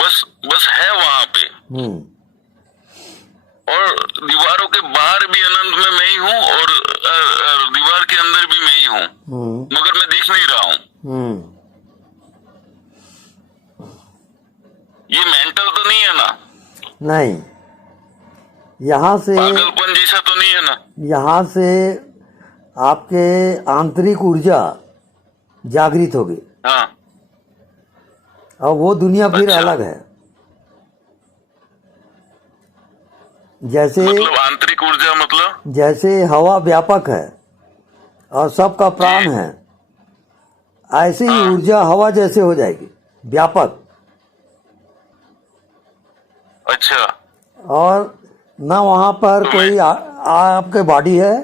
बस बस है वहां पे। और दीवारों के बाहर भी अनंत में मैं ही हूँ, और दीवार के अंदर भी मैं ही हूँ, मगर मैं दिख नहीं रहा हूँ। ये मेंटल तो नहीं है ना? नहीं, यहाँ से पागलपन जैसा तो नहीं है ना? यहाँ से आपके आंतरिक ऊर्जा जागृत होगी हाँ। और वो दुनिया फिर अच्छा। अलग है। जैसे मतलब आंतरिक ऊर्जा मतलब? जैसे हवा व्यापक है और सबका प्राण जी। है, ऐसे ही हाँ। ऊर्जा हवा जैसे हो जाएगी, व्यापक। अच्छा। और ना वहाँ पर तो कोई आपके बॉडी है,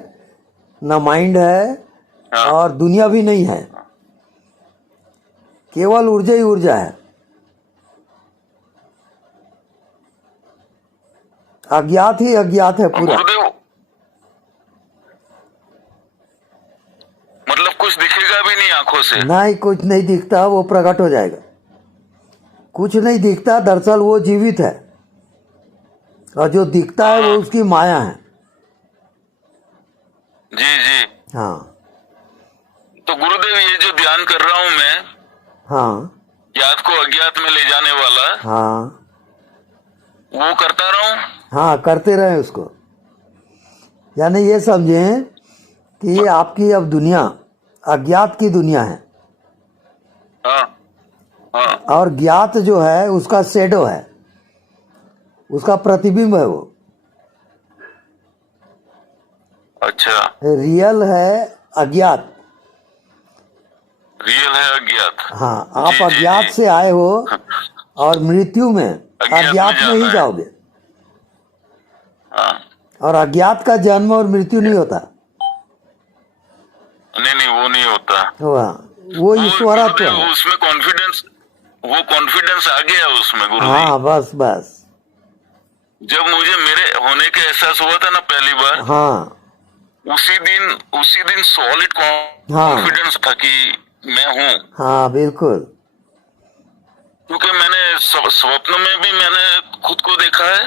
ना माइंड है, हाँ। और दुनिया भी नहीं है, केवल ऊर्जा ही ऊर्जा है। अज्ञात ही अज्ञात है पूरा। गुरुदेव, मतलब कुछ दिखेगा भी नहीं आंखों से? नहीं, कुछ नहीं दिखता, वो प्रकट हो जाएगा। कुछ नहीं दिखता, दरअसल वो जीवित है, और जो दिखता है वो हाँ। उसकी माया है। जी जी। हाँ तो गुरुदेव, ये जो ध्यान कर रहा हूँ मैं, हाँ ज्ञात को अज्ञात में ले जाने वाला, हाँ वो करता रहूं? हाँ, करते रहे उसको। यानी ये समझें कि ये आपकी अब दुनिया अज्ञात की दुनिया है, हाँ हाँ। और ज्ञात जो है उसका शेडो है, उसका प्रतिबिंब है वो। अच्छा। रियल है अज्ञात। रियल है अज्ञात। हाँ, जी, आप जी, अज्ञात जी। से आए हो और मृत्यु में अज्ञात अज्ञात में में ही जाना है। जाओगे। हाँ। और अज्ञात का जन्म और मृत्यु नहीं होता। नहीं नहीं, वो नहीं होता। वो ईश्वरत्व गुरुदेव, है। उसमें कॉन्फिडेंस, वो कॉन्फिडेंस आ गया उसमें गुरुजी। हाँ, बस बस। जब मुझे मेरे होने का एहसास हुआ था ना पहली बार, हाँ उसी दिन सॉलिड हाँ कॉन्फिडेंस था कि मैं हूँ। हाँ, बिल्कुल। क्योंकि मैंने स्वप्न में भी मैंने खुद को देखा है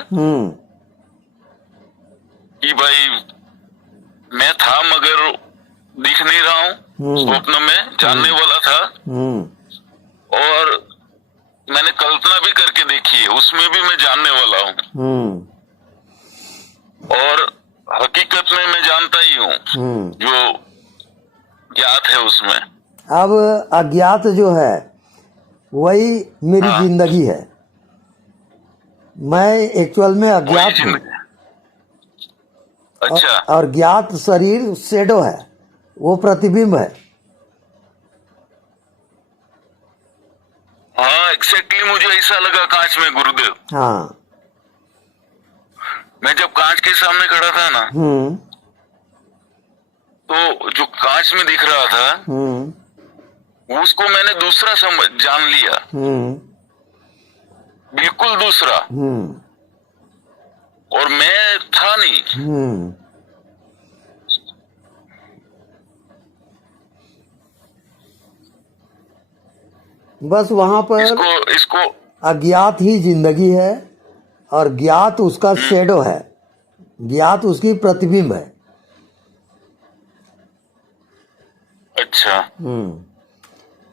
कि भाई मैं था, मगर दिख नहीं रहा हूँ। स्वप्न में जानने वाला था, और मैंने कल्पना भी करके देखी है, उसमें भी मैं जानने वाला हूँ, और हकीकत में मैं जानता ही हूँ जो ज्ञात है उसमें। अब अज्ञात जो है वही मेरी हाँ। जिंदगी है। मैं एक्चुअल में वही अज्ञात हूँ, जिंदगी। अच्छा। और ज्ञात शरीर शेडो है, वो प्रतिबिंब है। हाँ, एग्जैक्टली मुझे ऐसा लगा कांच में गुरुदेव। हाँ। मैं जब कांच के सामने खड़ा था ना, तो जो कांच में दिख रहा था उसको मैंने दूसरा समझ जान लिया, बिल्कुल दूसरा, और मैं था नहीं। बस वहां पर इसको अज्ञात ही जिंदगी है, और ज्ञात उसका शेडो है, ज्ञात उसकी प्रतिबिंब है। अच्छा।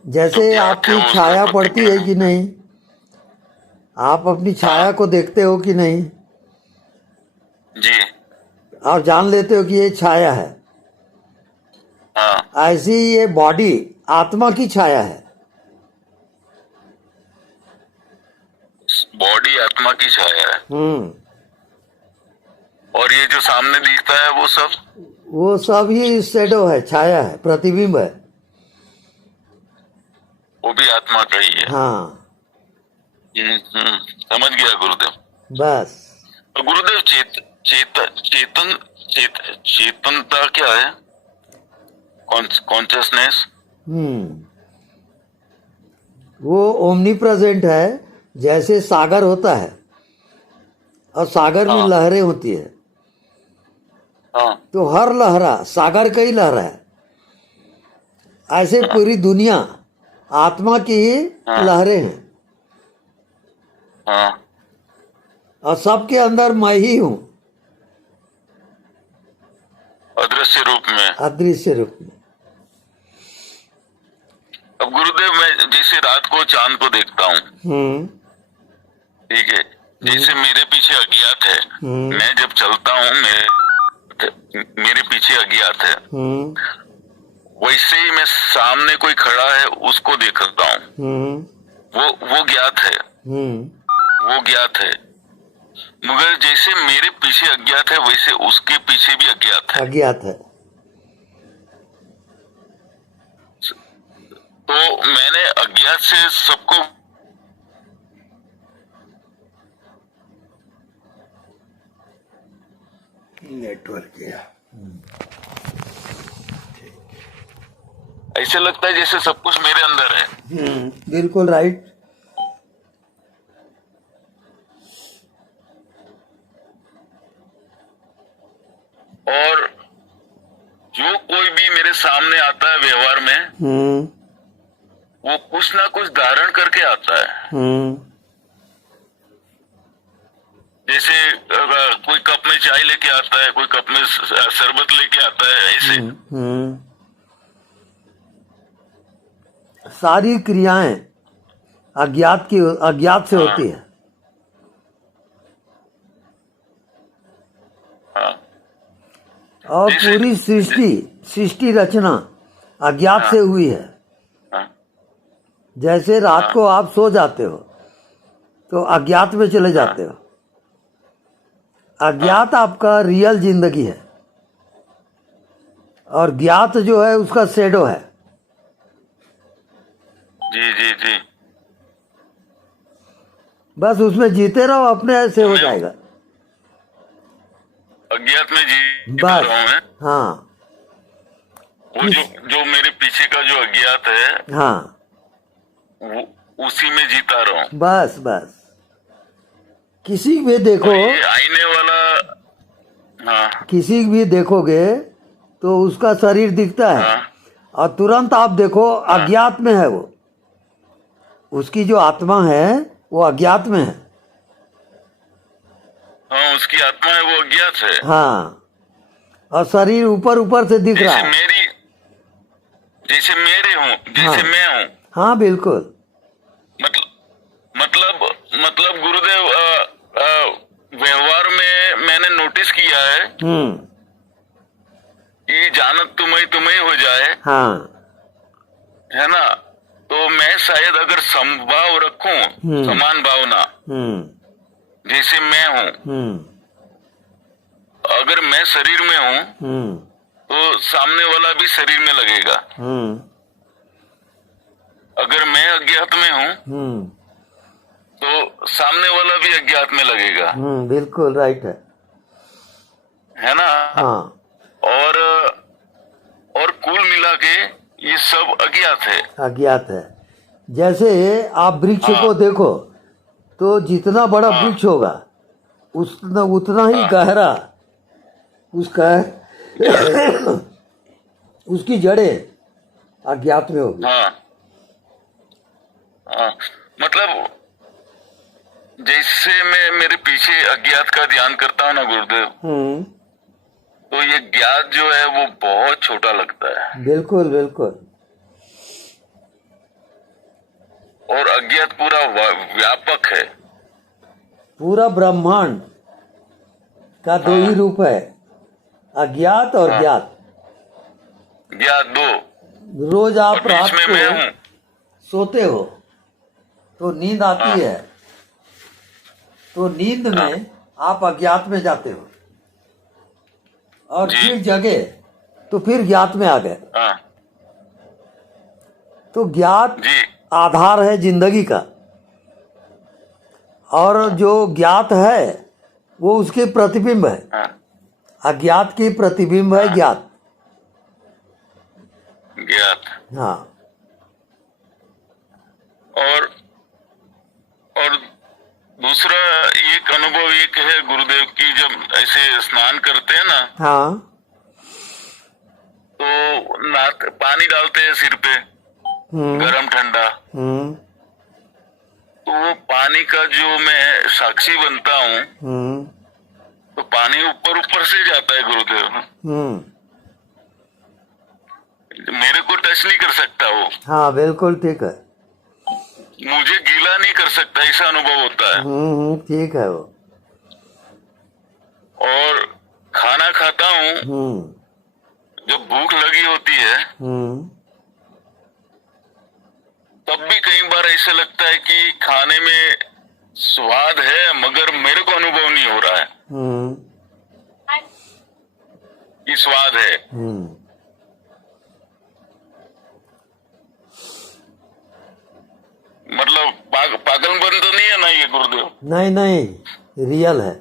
जैसे तो आपकी क्या थे वो छाया उसका पड़ती है प्रतिबिंब? कि नहीं? आप अपनी छाया को देखते हो कि नहीं, जी। और जान लेते हो कि ये छाया है। हाँ। ऐसी ये बॉडी आत्मा की छाया है। बॉडी आत्मा की छाया है, और ये जो सामने दिखता है वो सब ही शेडो है, छाया है, प्रतिबिंब है। वो भी आत्मा का ही है। हाँ, समझ गया गुरुदेव। बस। तो गुरुदेव, चेतनता क्या है? कॉन्शियसनेस? वो ओमनी प्रेजेंट है। जैसे सागर होता है, और सागर में हाँ। लहरें होती है, हाँ। तो हर लहरा सागर का ही लहरा है। ऐसे पूरी दुनिया आत्मा की ही लहरें हैं। हाँ और सबके अंदर मैं ही हूँ, अदृश्य रूप में। अदृश्य रूप में। अब गुरुदेव, मैं जैसे रात को चांद को देखता हूँ, हम्म ठीक है, जैसे मेरे पीछे अज्ञात है, हम्म मैं जब चलता हूँ मेरे पीछे अज्ञात है, हम्म वैसे ही मैं सामने कोई खड़ा है उसको देखता हूँ, हम्म वो ज्ञात है, हम्म वो ज्ञात है, मगर जैसे मेरे पीछे अज्ञात है वैसे उसके पीछे भी अज्ञात है। अज्ञात है। तो मैंने अज्ञात से सबको नेटवर्क किया। ऐसे लगता है जैसे सब कुछ मेरे अंदर है। बिल्कुल राइट। और जो कोई भी मेरे सामने आता है व्यवहार में, वो कुछ ना कुछ धारण करके आता है। जैसे कोई कप में चाय लेके आता है, कोई कप में शरबत लेके आता है, ऐसे। सारी क्रियाएं अज्ञात से होती है। हाँ, और जैसे- पूरी सृष्टि रचना अज्ञात से हुई है। हाँ, जैसे रात को आप सो जाते हो तो अज्ञात में चले जाते हो। अज्ञात आपका रियल जिंदगी है और ज्ञात जो है उसका शेडो है। जी जी जी। बस उसमें जीते रहो, अपने ऐसे हो जाएगा। अज्ञात में जी बस रहा हूँ मैं। हाँ वो जो मेरे पीछे का जो अज्ञात है, हाँ, वो उसी में जीता रहा हूँ। बस बस। किसी भी देखो, ये आईने वाला, हाँ किसी भी देखोगे तो उसका शरीर दिखता है हाँ और तुरंत आप देखो अज्ञात में है वो। उसकी जो आत्मा है वो अज्ञात में है। हाँ, उसकी आत्मा है वो अज्ञात है। हाँ, और शरीर ऊपर ऊपर से दिख रहा जैसे है। जैसे मेरे हूँ, जैसे हाँ। मैं हूँ। हाँ बिल्कुल। मतलब गुरुदेव, व्यवहार में मैंने नोटिस किया है कि जानत तुम्हें हो जाए, हाँ है ना, तो मैं शायद अगर समभाव रखूं, समान भावना, जैसे मैं हूँ, अगर मैं शरीर में हूँ तो सामने वाला भी शरीर में लगेगा। अगर मैं अज्ञात में हूँ तो सामने वाला भी अज्ञात में लगेगा। बिल्कुल राइट है ना। हाँ। और कुल मिला के ये सब अज्ञात है। अज्ञात है। जैसे आप वृक्ष को देखो तो जितना बड़ा वृक्ष होगा उतना ही गहरा उसका उसकी जड़ें अज्ञात में होगी। मतलब जैसे मैं मेरे पीछे अज्ञात का ध्यान करता हूँ ना गुरुदेव, तो ये ज्ञात जो है वो बहुत छोटा लगता है। बिल्कुल बिल्कुल। और अज्ञात पूरा व्यापक है। पूरा ब्रह्मांड का दो ही रूप है, अज्ञात और ज्ञात। ज्ञात दो। रोज आप रात में मैं हूँ। को सोते हो तो नींद आती है, तो नींद में आप अज्ञात में जाते हो और फिर जगे तो फिर ज्ञात में आ गए। तो ज्ञात आधार है जिंदगी का, और जो ज्ञात है वो उसके प्रतिबिंब है। अज्ञात की प्रतिबिंब है ज्ञात। हाँ। और दूसरा एक अनुभव एक है गुरुदेव की, जब ऐसे स्नान करते हैं ना, हाँ, तो पानी डालते हैं सिर पे, गरम ठंडा, तो वो पानी का जो मैं साक्षी बनता हूँ, तो पानी ऊपर ऊपर से जाता है गुरुदेव, मेरे को टच नहीं कर सकता वो, हाँ बिल्कुल ठीक है। मुझे गीला नहीं कर सकता, ऐसा अनुभव होता है। ठीक है वो। और खाना खाता हूँ, जब भूख लगी होती है तब भी कई बार ऐसा लगता है कि खाने में स्वाद है मगर मेरे को अनुभव नहीं हो रहा है कि स्वाद है। मतलब पागलपन तो नहीं है ना ये गुरुदेव? नहीं नहीं, रियल है।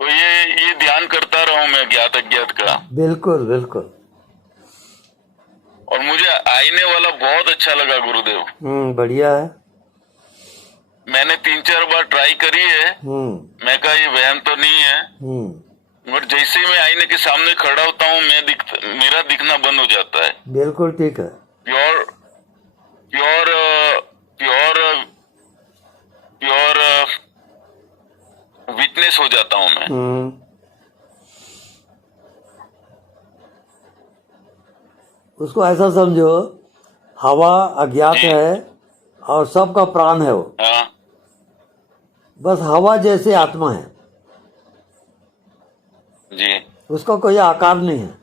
तो ये ध्यान करता रहूं मैं ज्ञात अज्ञात का। बिल्कुल बिल्कुल। और मुझे आईने वाला बहुत अच्छा लगा गुरुदेव। बढ़िया है। मैंने 3-4 बार ट्राई करी है। मैं कहा ये वहम तो नहीं है, मगर जैसे ही मैं आईने के सामने खड़ा होता हूँ मेरा दिखना बंद हो जाता है। बिल्कुल ठीक है। Pure pure pure pure witness हो जाता हूँ मैं। उसको ऐसा समझो, हवा अज्ञात है और सबका प्राण है वो। हाँ। बस हवा जैसे आत्मा है जी। उसका कोई आकार नहीं है।